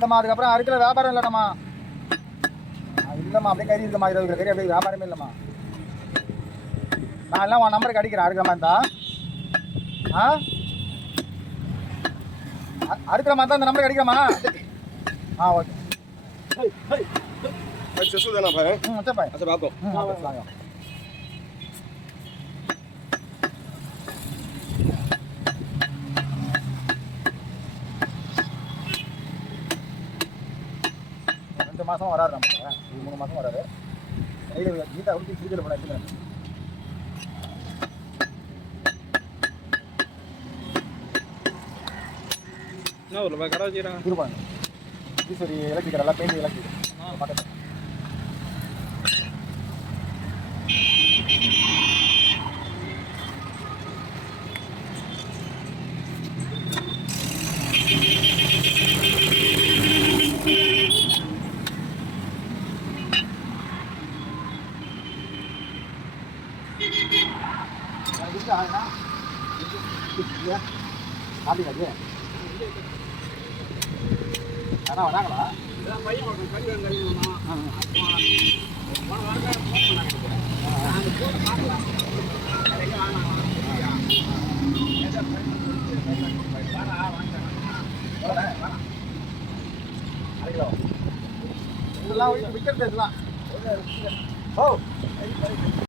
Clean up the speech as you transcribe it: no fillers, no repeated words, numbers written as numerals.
இல்லைம்மா அதுக்கப்புறம் அறுக்கிற வியாபாரம் இல்லைண்ணம்மா. இல்லைம்மா அப்படியே கறி இருக்குமா, 20 கிலோ கறி அப்படியே வியாபாரமே இல்லைம்மா. நான் எல்லாம் உன் நம்பருக்கு அடிக்கிறேன் அறுக்கிற மாதிரி இருந்தா. அறுக்கிற மாதிரி தான் இந்த நம்பருக்கு அடிக்கிறமா. ஓகே. अच्छा दाना भाई अच्छा भाई अच्छा बात तो ரெண்டு மாதம் வராது நமக்கு, 3 மாதம் வராது. கையில் நீட்டாக ஊற்றி ஃப்ரிட்ஜில் போட எடுத்துக்கிறேன். என்ன ஊரில் கடை வச்சுக்கிறாங்க? இருப்பாங்க ஈஸ்வரி எலக்ட்ரிக்கல் எல்லாம் பெயிண்ட் எலக்ட்ரிக்கல் பக்கத்தில். அண்ணா வராங்களா? பையன் இதெல்லாம் விற்கிறது இதெல்லாம். ஓ